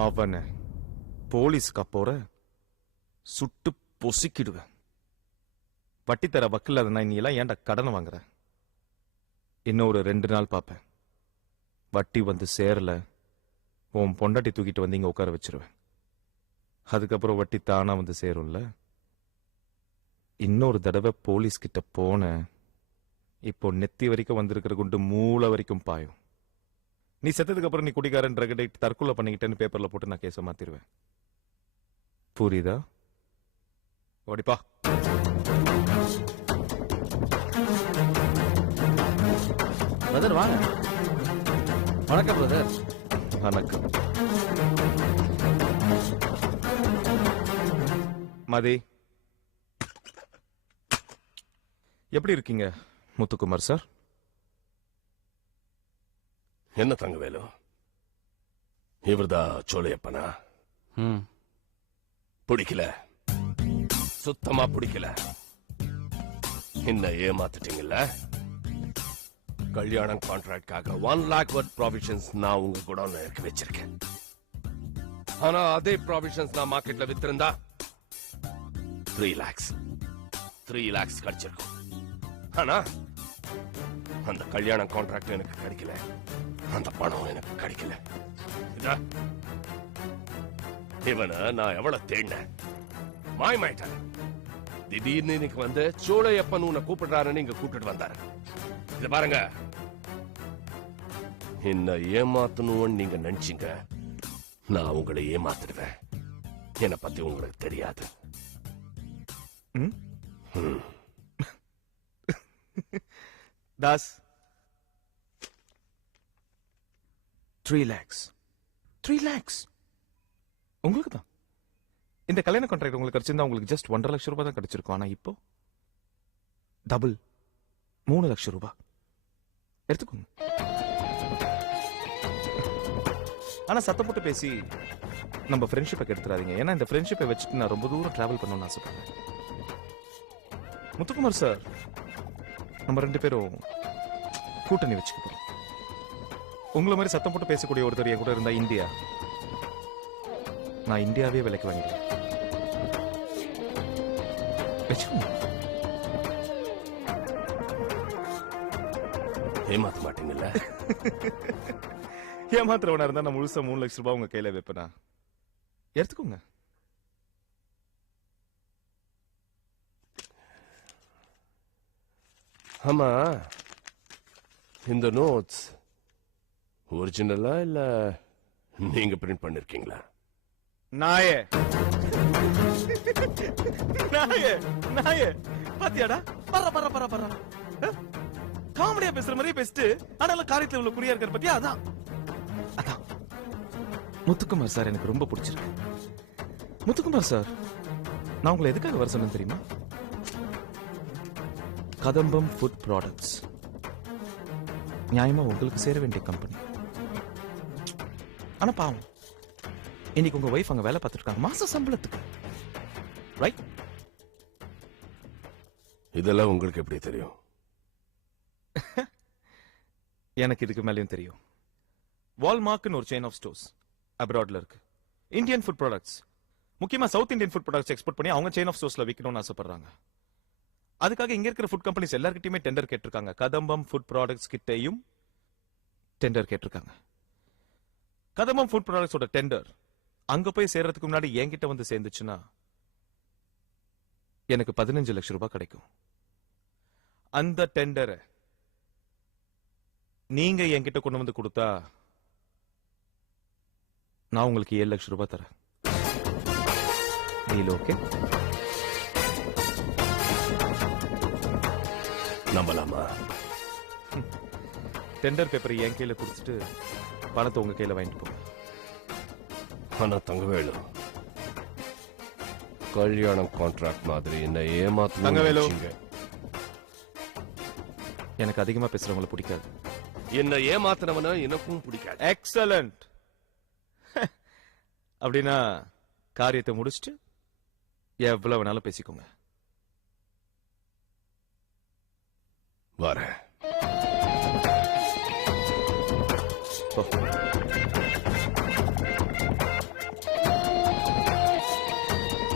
மவன போலீஸ்க்கு போற சுட்டு பொசிக்கிடுவேன். வட்டி தர வக்கில்லாத நீ எல்லாம் ஏன்டா கடனை வாங்குற? இன்னும் ஒரு 2 நாள் பாப்பேன். வட்டி வந்து சேரல, உன் பொண்டாட்டி தூக்கிட்டு வந்து இங்க உட்கார வச்சிருவேன். அதுக்கப்புறம் வட்டி தானா வந்து சேரும்ல. இன்னொரு தடவை போலீஸ் கிட்ட போன, இப்போ நெத்தி வரைக்கும் வந்திருக்கிற குண்டு மூளை வரைக்கும் பாயும். நீ செத்ததுக்கு அப்புறம் நீ குடிகாரன் தற்கொலை பண்ணிக்கிட்டேன்னு பேப்பர்ல போட்டு நான் கேஸ மாத்திருவேன். புரியுதா? ஓடிப்பா. பிரதர் வாங்க. வணக்கம் பிரதர். வணக்கம். மதி, எப்படி இருக்கீங்க முத்துக்குமார் சார்? என்ன தங்கவேலு, இவர்தான் சோழையப்பனா? பிடிக்கல, சுத்தமா பிடிக்கல. என்ன ஏமாத்திட்டீங்கல்ல? கல்யாணம் கான்ட்ராக்ட்காக 1 lakh worth provisions நான் உங்க கூட இறக்கி வச்சிருக்கேன். ஆனா அதே ப்ராவிஷன்ஸ் நான் மார்க்கெட்ல வித்திருந்தா 3 lakhs கிடைச்சிருக்கும். ஆனா அந்த கல்யாண கான்ட்ராக்ட் எனக்கு கிடைக்கல, அந்த பணம் எனக்கு கிடைக்கல. இவனை நான் எவ்வளவு தேடினேன், மாயமாயிட்டான். திடீர்னு இன்னைக்கு வந்து சோழையப்பன் உன்னை கூப்பிடுறாருன்னு இங்க கூப்பிட்டு வந்தாரு. இத பாருங்க, என்ன ஏமாத்தணும்னு நீங்க நினைச்சீங்க, நான் உங்களை ஏமாத்திடுவேன். என்னை பத்தி உங்களுக்கு தெரியாது. தாஸ், 3 lakhs உங்களுக்கு தான். இந்த கல்யாண கான்ட்ராக்ட் உங்களுக்கு கிடைச்சிருந்தா உங்களுக்கு ஜஸ்ட் 1.5 லட்சம் ரூபாய் தான் கிடைச்சிருக்கும். ஆனா இப்போ டபுள் 3 லட்சம் ரூபாய் எடுத்துக்கோங்க. ஆனா சத்தம் போட்டு பேசி நம்ம ஃப்ரெண்ட்ஷிப்பை கெடுத்துறாதீங்க. ஏன்னா இந்த ஃப்ரெண்ட்ஷிப்பை வச்சுட்டு நான் ரொம்ப தூரம் டிராவல் பண்ணணும்னு ஆசைப்படுறேன். முத்துக்குமார் சார், நம்ம 2 பேரும் கூட்டணி வச்சுக்க போறோம். உங்களை மாதிரி சத்தம் போட்டு பேசக்கூடிய ஒருத்தர் என் கூட இருந்தா இந்தியா, நான் இந்தியாவே விலைக்கு வாங்கிடுவேன். ஏமாத்த மாட்டீங்கல்ல? ஏமாத்திரவனா இருந்தா நான் முழுசா 3 லட்சம் ரூபாய் உங்க கையில வைப்பேனா? எடுத்துக்கோங்க. ஆமா, இந்த நோட்ஸ் ஒரிஜினலா இல்ல நீங்க பிரிண்ட் பண்ணிருக்கீங்களா? நாயே நாயே நாயே, பாத்தியாடா? பர காமெடியா பேசுற மாதிரி பேசிட்டு ஆனாலும் காரியத்துல உள்ள குறியா இருக்கிற பத்தியா? அதான் அதான் முத்துக்குமார் சார் எனக்கு ரொம்ப பிடிச்சிருக்கு. முத்துக்குமார் சார், நான் உங்களை எதுக்காக வர சொன்னேன் தெரியுமா? கதம்பம் ஃபுட் ப்ராடக்ட்ஸ் நியாயமா உங்களுக்கு சேர வேண்டிய கம்பெனி. ஆனா பாவம், இன்னைக்கு உங்க வைஃப் அங்க வேலை பார்த்துருக்காங்க மாச சம்பளத்துக்கு. ரைட்? இதெல்லாம் உங்களுக்கு எப்படி தெரியும்? எனக்கு இதுக்கு மேலேயும் தெரியும். வால்மார்க்னு ஒரு செயின் ஆஃப் ஸ்டோர்ஸ் அப்ராட்ல இருக்கு. இந்தியன் ஃபுட் ப்ராடக்ட்ஸ், முக்கியமா south Indian food products export பண்ணி அவங்க செயின் ஆஃப் ஸ்டோர்ஸ்ல விற்கணும்னு ஆசைப்படுறாங்க. அதுக்காக இங்க இருக்கிற ஃபுட் கம்பெனிஸ் எல்லார்கிட்டயுமே டெண்டர் கேட்டிருக்காங்க. கதம்பம் ஃபுட் ப்ராடக்ட்ஸ் கிட்டையும் டெண்டர் கேட்டிருக்காங்க. கதம்பம் ஃபுட் ப்ராடக்ட்ஸோட டெண்டர் அங்க போய் சேர்றதுக்கு முன்னாடி என்கிட்ட வந்து சேர்ந்துச்சுன்னா எனக்கு 15 லட்சம் ரூபாய் கிடைக்கும். அந்த டெண்டரை நீங்க என்கிட்ட கொண்டு வந்து கொடுத்தா நான் உங்களுக்கு 7 லட்சம் ரூபாய் தரேன். Deal okay? நம்பலாமா? டெண்டர் பேப்பரை என் கையில கொடுத்துட்டு பணத்தை உங்க கையில வாங்கிட்டு போங்க. ஆனா தங்கவேலு, கல்யாணம் கான்ட்ராக்ட் மாதிரி என்ன ஏமாத்து தங்கவேலு, எனக்கு அதிகமா பேசுறவங்களை பிடிக்காது. என்ன ஏமாத்தினவன எனக்கும் பிடிக்காது. எக்ஸலண்ட். அப்படின்னா காரியத்தை முடிச்சுட்டு எவ்வளவு வேணாலும் பேசிக்கோங்க. வரேன்.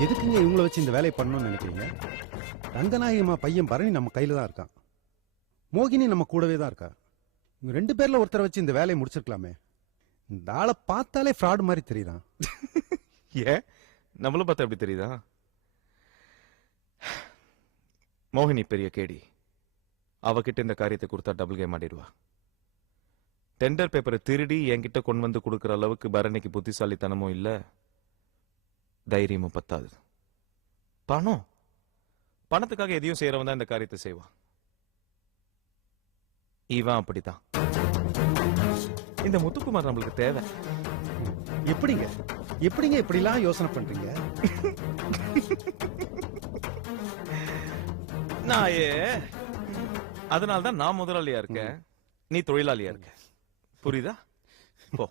எதுக்குங்க இவங்கள வச்சு இந்த வேலையை பண்ணணும்னு நினைக்கிறீங்க? ரங்கநாயகமா பையன் பரணி நம்ம கையில தான் இருக்கான். மோகினி நம்ம கூடவே தான் இருக்கா. இவங்க 2 பேர்ல ஒருத்தரை வச்சு இந்த வேலையை முடிச்சிருக்கலாமே. இந்த ஆளை பார்த்தாலே ஃப்ராட் மாதிரி தெரியுறான். ஏன் நம்மளும் பார்த்தா எப்படி தெரியுதா? மோகினி பெரிய கேடி. அவகிட்ட இந்த காரியத்தை கொடுத்தா டபுள் கேம் ஆடிடுவா. டெண்டர் பேப்பரை திருடி என்கிட்ட கொண்டு வந்து கொடுக்கற அளவுக்கு பரணிக்கு புத்திசாலித்தனமும் இல்ல, தைரியமும் பத்தாது. பணத்துக்காக எதையும் செய்யறவன் தான் இந்த காரியத்தை செய்வான். இவன் அப்படித்தான். இந்த முத்துக்குமார் நம்மளுக்கு தேவை. எப்படிங்க எப்படிங்க இப்படிலாம் யோசனை பண்றீங்க? அதனால்தான் நான் முதலாளியா இருக்கேன், நீ தொழிலாளியா இருக்க. புரியுதா? போ.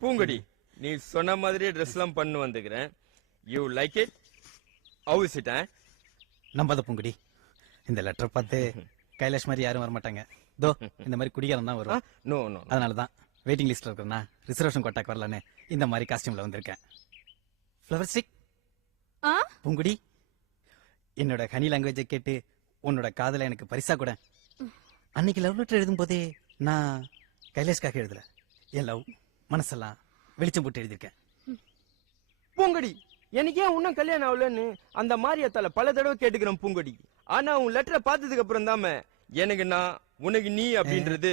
பூங்கொடி, நீ சொன்ன மாதிரியே ட்ரெஸ் எல்லாம் பண்ணு வந்துக்கிறேன். You like it? How is it? நம்பாத பூங்குடி, இந்த லெட்டர் பார்த்து கைலாஷ் மாதிரி யாரும் வரமாட்டாங்க. தோ இந்த மாதிரி குடிகாரம் தான் வரும். நோ நோ, அதனாலதான் வெயிட்டிங் லிஸ்ட்ல இருக்கிறேன்னா ரிசர்வேஷன் கோட்டாக்கு வரலான்னு இந்த மாதிரி காஸ்டியூம்ல வந்திருக்கேன். ஃப்ளவர் ஸ்டிக் பூங்குடி, என்னோட ஹனி லாங்குவேஜை கேட்டு உன்னோட காதல எனக்கு பரிசா கூட. அன்னைக்கு லவ் லெட்டர் எழுதும் போதே நான் கைலாஷ்காக எழுதல, என் லவ் மனசெல்லாம் வெளிச்சம் போட்டு எழுதியிருக்கேன். பூங்கொடி, எனக்கு ஏன் இன்னும் கல்யாணம் ஆகலன்னு அந்த மாரியத்தால பல தடவை கேட்டுக்கிறேன் பூங்கொடி. ஆனா உன் லெட்டரை பார்த்ததுக்கு அப்புறம் தாம எனக்கு நான் உனக்கு நீ அப்படின்றது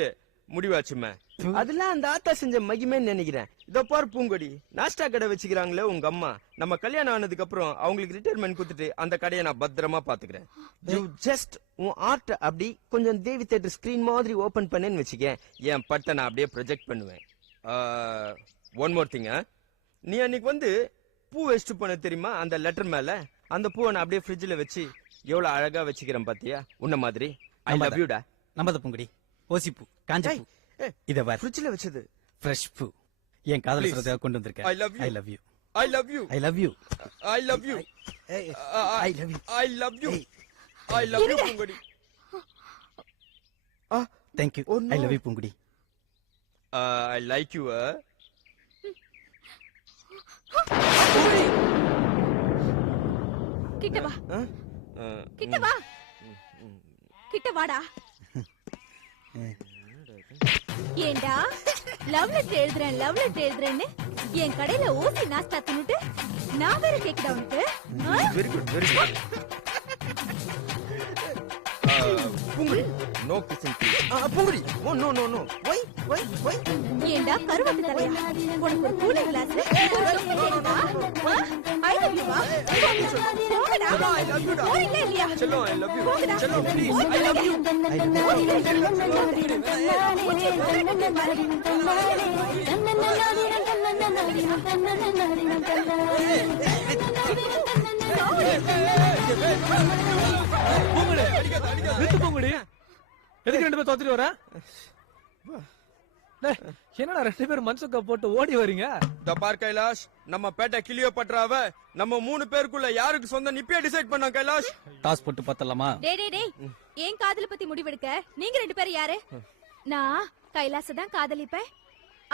முடிவாச்சுமே. அதெல்லாம் அந்த ஆத்தா செஞ்ச மகிமைன்னு நினைக்கிறேன். இதோ பாரு பூங்கொடி, நாஸ்டா கடை வச்சுக்கிறாங்களே உங்க அம்மா, நம்ம கல்யாணம் ஆனதுக்கு அப்புறம் அவங்களுக்கு ரிட்டையர்மெண்ட் கொடுத்துட்டு அந்த கடையை நான் பத்திரமா பாத்துக்கிறேன். யூ ஜஸ்ட் உன் ஆர்ட் அப்படி கொஞ்சம் தேவி தியேட்டர் ஸ்கிரீன் மாதிரி ஓபன் பண்ணேன்னு வச்சுக்க, என் பட்டை நான் அப்படியே ப்ரொஜெக்ட் பண்ணுவேன். ஒன் மோர் திங், நீ அன்னைக்கு வந்து பூ வச்சுட்டு போன தெரியுமா அந்த லெட்டர் மேல? அந்த பூவை நான் அப்படியே ஃப்ரிட்ஜ்ல வச்சு எவ்வளவு அழகா வச்சுக்கிறேன் பாத்தியா, உன்ன மாதிரி. ஐ லவ் யூ டா. நம்பாத பூங்குடி, ஓசி பூ, காஞ்ச பூ. இத பாரு, ஃப்ரிட்ஜ்ல வச்சது ஃப்ரெஷ் பூ. என் காதல சொல்றதுக்காக கொண்டு வந்திருக்கேன். I love you. I love you. I love you. I love you. I love you. I love you. I love you. I love you Poongudi. Thank you. Oh, no. I love you Poongudi. I like you. கிட்ட வா, கிட்ட வா, கிட்ட வாடா. ஏண்டா love letter எழுதுறேன்னு என் கடையில ஓசி நாஸ்தா தின்னுட்டு நான் வேற கேக்குதா உனக்கு? Very good, very good. Poongudi no kissing Poongudi oh no no no why ஏண்டா கருவாட்டு தலையா உனக்கு ஒரு cooling glass I love you போங்கடா ஐ லவ் யூ போறீங்களா இல்லையா செல்லம் ஐ லவ் யூ போங்கடா. செல்லம் ப்ளீஸ் ஐ லவ் யூ நிறுத்து பூங்குடி. எதுக்கு ரெண்டு பேர் தோத்துட்டு வர? டேய், என்னடா ரெண்டு பேரும் மன்சுக்கா போட்டு ஓடி வரீங்க? த பார் கைலாஷ் நம்ம பேட்டை கிளியோபாட்ராவ நம்ம 3 பேருக்குள்ள யாருக்கு சொந்தம் இப்பயே டிசைட் பண்ணா கைலாஷ். டாஸ் போட்டு பார்த்தலாமா? டேய் ஏன் காதல பத்தி முடிவெடுக்க நீங்க 2 பேரும் யாரு? நான் கைலாச தான் காதலிப்பேன்,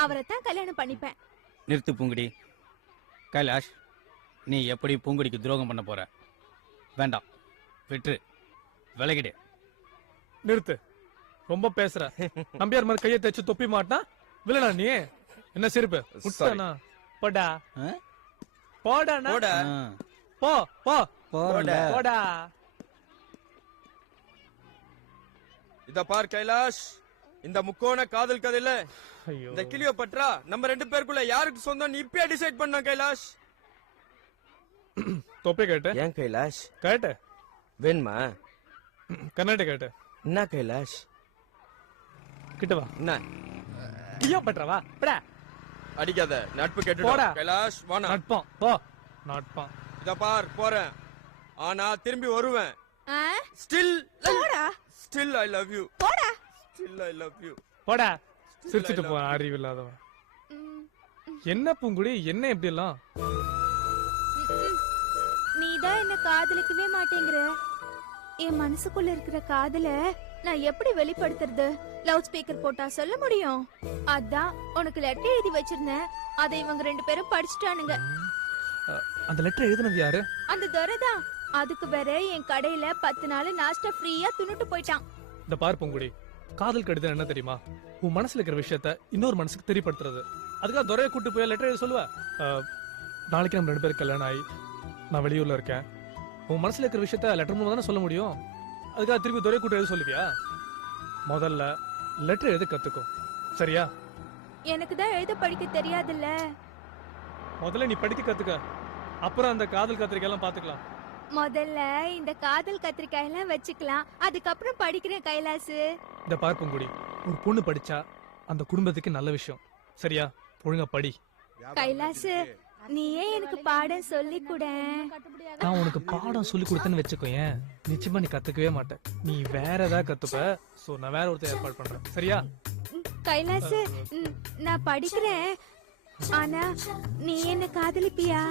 அவரை தான் கல்யாணம் பண்ணிப்பேன். நிறுத்து பூங்குடி. கைலாஷ், நீ எப்படி பூங்குடிக்கு துரோகம் பண்ண போற? வேண்டாம், விட்டுரு, விலகிடு. நிறுத்து, ரொம்ப பேசுற. நம்பியார் மாதிரி கையை தேய்ச்சு தொப்பி மாட்டா வில்லனா நீ? என்ன சிரிப்பு? விட்டானா? போடா ஆ? போடானா? போடா ஆ, போ போ போறேன்டா. போடா. இத பார் கைலாஷ், இந்த முக்கோண காதல் கதையில ஐயோ, இந்த கிளியோபாட்ரா நம்ம 2 பேருக்குள்ள யாருக்கு சொந்தம் இப்பயே டிசைட் பண்ணா கைலாஷ். தொப்பி கேட்டு ஏன் கைலாஷ் கேட்டு வேணுமா? கர்நாடக கேட்டு என்ன கைலாஷ் கிட்ட வா. என்ன ஐயோ பண்றவா படா. அடிக்காத, நட்பு கெட்டுடும் போடா. கைலாஷ். வானா நட்பம் போ, நட்பம். இத பார் போறேன், ஆனா திரும்பி வருவேன். ஆ? ஸ்டில் போடா ஸ்டில் ஐ லவ் யூ, போடா. Still I love you. போடா, சிரிச்சிட்டு போ, அறிவில்லாதவன். ம், என்ன பூங்குடி, என்ன எப்படி எல்லாம்? நீதான் என்ன காதலிக்கவே மாட்டேங்கிற. என் மனசுக்குள்ள இருக்கிற காதல நான் எப்படி வெளிப்படுத்துறது? லவுட் ஸ்பீக்கர் போட்டா சொல்ல முடியும். அதான் உனக்கு லெட்டர் எழுதி வச்சிருந்தேன், அதை இவங்க 2 பேரும் படிச்சுட்டானுங்க. அந்த லெட்டர் எழுதுனது யாரு? அந்த துரைதான். அதுக்கு வேற என் கடையில 10 நாள் நாஸ்டா ஃப்ரீயா துணுட்டு போயிட்டான். இந்த பார் பூங்குடி, காதல் கடிதம் என்ன தெரியுமா? உன் மனசுல இருக்கிற விஷயத்த இன்னொரு மனசுக்கு தெரியப்படுத்துறது. அதுக்காக துரையை கூட்டு போய் லெட்டர் எழுத சொல்லுவ? நாளைக்கு நம்ம 2 பேருக்கு கல்யாணம் ஆகி நான் வெளியூர்ல இருக்கேன். உன் மனசுல இருக்கிற விஷயத்த லெட்டர் மூலமா தானே சொல்ல முடியும். அதுக்காக திருப்பி துரையை கூட்டு எழுத சொல்லுவியா? முதல்ல லெட்டர் எழுத கத்துக்கோ, சரியா? எனக்கு தான் எழுத படிக்க தெரியாதுல்ல. முதல்ல நீ படிக்க கத்துக்க, அப்புறம் அந்த காதல் கத்திரிக்கை எல்லாம் பாத்துக்கலாம். முதல்ல இந்த காதல் கத்திரிக்காய் எல்லாம் வச்சுக்கலாம், அதுக்கப்புறம் படிக்கிறேன் கைலாசு. இந்த பார் பூங்குடி, ஒரு பொண்ணு படிச்சா அந்த குடும்பத்துக்கு நல்ல விஷயம், சரியா? ஒழுங்கா படி. கைலாசு, நீயே எனக்கு பாடம் சொல்லி கூட. நான் உனக்கு பாடம் சொல்லி கொடுத்தேன்னு வச்சுக்கோயேன், நிச்சயமா நீ கத்துக்கவே மாட்டேன். நீ வேற ஏதாவது கத்துப்ப. சோ நான் வேற ஒருத்தர் ஏற்பாடு பண்றேன், சரியா? கைலாசு, நான் படிக்கிறேன், ஆனா நீ என்ன காதலிப்பியா?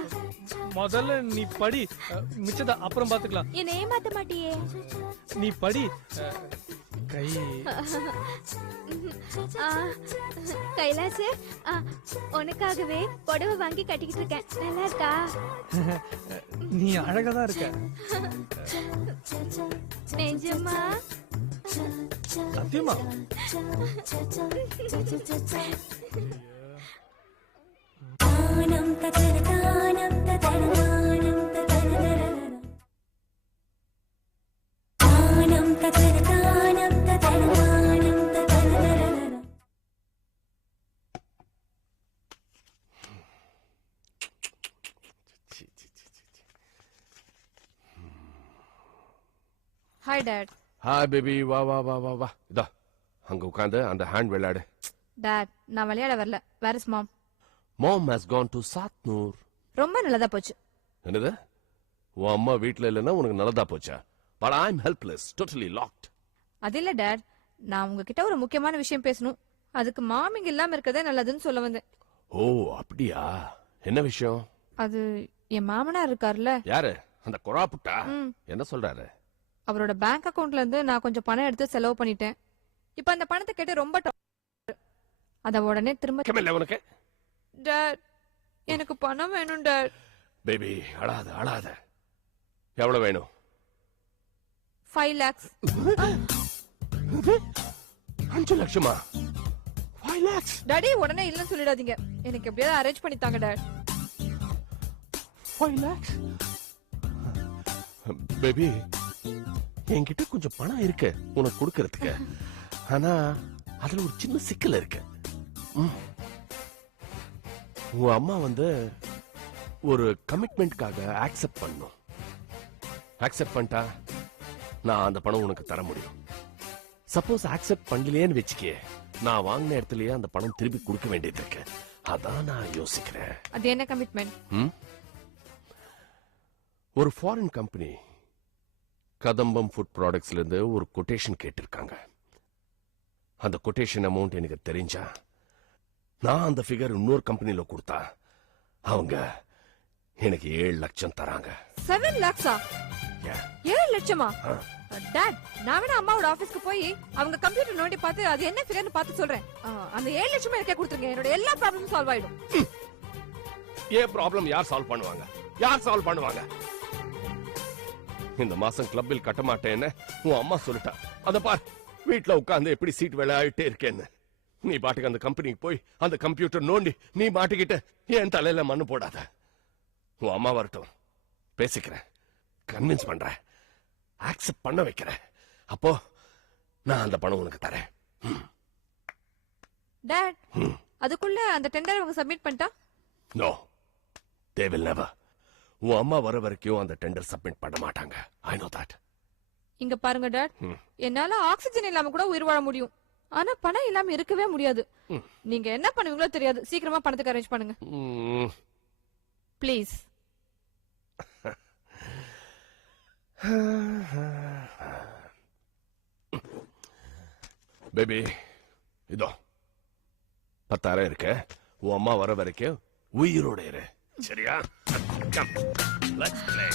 முதல்ல நீ படி, மிச்சத அப்புறம் பாத்துக்கலாம். என்ன ஏமாத்த மாட்டியே? நீ படி. கை ஆ, கைலாசு, உனக்காகவே புடவை வாங்கி கட்டிக்கிட்டு இருக்கேன், நல்லா இருக்கா? நீ அழகாதான் இருக்க. நிஜமா? சத்தியமா? Hi dad. ஹாய் பேபி, வா வா வா வா வா. இதா அங்க உட்காந்து அந்த ஹேண்ட் விளையாடு. டாட், நான் விளையாட வரல. Where is mom? Mom has gone to Satnur. ரொம்ப நல்லதா போச்சு. என்னது? உன் அம்மா வீட்ல இல்லைன்னா உனக்கு நல்லதா போச்சா? But I'm helpless, totally locked. அது இல்ல டாட், நான் உங்ககிட்ட ஒரு முக்கியமான விஷயம் பேசணும். அதுக்கு மாம் இங்க இல்லாம இருக்கதே நல்லதுன்னு சொல்ல வந்தேன். ஓ அப்படியா? என்ன விஷயம்? அது என் மாமனார் இருக்காருல்ல, யாரு? அந்த கொராப்புட்டா? ம். என்ன சொல்றாரு? அவரோட பேங்க் அக்கவுண்ட்ல இருந்து நான் கொஞ்சம் பணம் எடுத்து செலவு பண்ணிட்டேன். இப்ப அந்த பணத்தை கேட்டு ரொம்ப அத உடனே திரும்ப. கமெல்ல உனக்கு? டாட், எனக்கு பணம் வேணும் டாட். பேபி அழாத அழாத. எவ்வளவு வேணும்? 5 lakhs. 5 லட்சமா? 5 lakhs? டாடி உடனே இல்லன்னு சொல்லிடாதீங்க, எனக்கு எப்படியாவது அரேஞ்ச் பண்ணி தாங்க டாட். 5 lakhs? பேபி என்கிட்ட கொஞ்சம் பணம் இருக்கு உனக்கு கொடுக்கறதுக்கு. ஆனா அதுல ஒரு சின்ன சிக்கல் இருக்கு. உன் அம்மா ஒரு கமிட்மெண்ட்காக ஆக்செப்ட் பண்ணும். ஆக்செப்ட் பண்ணிட்டா நான் அந்த பணம் உனக்கு தர முடியும். சப்போஸ் ஆக்செப்ட் பண்ணலையேன்னு வச்சுக்கே, நான் வாங்கின இடத்துலயே அந்த பணம் திருப்பி கொடுக்க வேண்டியது இருக்கு. அதான் நான் யோசிக்கிறேன். அது என்ன கமிட்மெண்ட்? ஒரு ஃபாரின் கம்பெனி கதம்பம் ஃபுட் ப்ராடக்ட்ஸ்ல இருந்து ஒரு கொட்டேஷன் கேட்டிருக்காங்க. அந்த கொட்டேஷன் அமௌண்ட் எனக்கு தெரிஞ்சா நான் அந்த ஃபிகர் இன்னொரு கம்பெனில கொடுத்தா அவங்க எனக்கு 7 லட்சம் தராங்க. 7 lakhs-ஆ? 7 லட்சமா? டாட், நான் வேணா அம்மாவோட ஆபீஸ்க்கு போய் அவங்க கம்ப்யூட்டர் நோண்டி பார்த்து அது என்ன ஃபிகர்னு பார்த்து சொல்றேன். அந்த 7 லட்சமா எனக்கே கொடுத்துருங்க. என்னோட எல்லா ப்ராப்ளமும் சால்வ் ஆயிடும். ஏன் ப்ராப்ளம் யார் சால்வ் பண்ணுவாங்க? யார் சால்வ் பண்ணுவாங்க? இந்த மாசம் கிளப் பில் கட்ட மாட்டேன்னு உன் அம்மா சொல்லிட்டா. அத பார், வீட்டுல உட்கார்ந்து எப்படி சீட் வேலை ஆயிட்டே இருக்கேன்னு. நீ பாட்டுக்கு அந்த கம்பெனிக்கு போய் அந்த கம்ப்யூட்டர் நோண்டி நீ மாட்டிக்கிட்டு என் தலையில மண்ணு போடாத. உன் அம்மா வரட்டும், பேசிக்கிறேன், கன்வின்ஸ் பண்றேன், ஆக்செப்ட் பண்ண வைக்கிறேன். அப்போ நான் அந்த பணம் உனக்கு தரேன். டாட், அதுக்குள்ள அந்த டெண்டர் அவங்க சப்மிட் பண்ணிட்டா? No, they will never. உன் அம்மா வர வரைக்கும் அந்த டெண்டர் சப்மிட் பண்ண மாட்டாங்க. I know that. இங்க பாருங்க டாட், என்னால ஆக்சிஜன் இல்லாம கூட உயிர் வாழ முடியும். ஆனா பணம் இல்லாம இருக்கவே முடியாது. நீங்க என்ன பண்ணுவீங்களோ தெரியாது. சீக்கிரமா பணத்துக்கு அரேஞ்ச் பண்ணுங்க ப்ளீஸ். பேபி, இதோ 10,000 இருக்கு. உன் அம்மா வர வரைக்கும் உயிரோட இரு, சரியா? Come, let's play.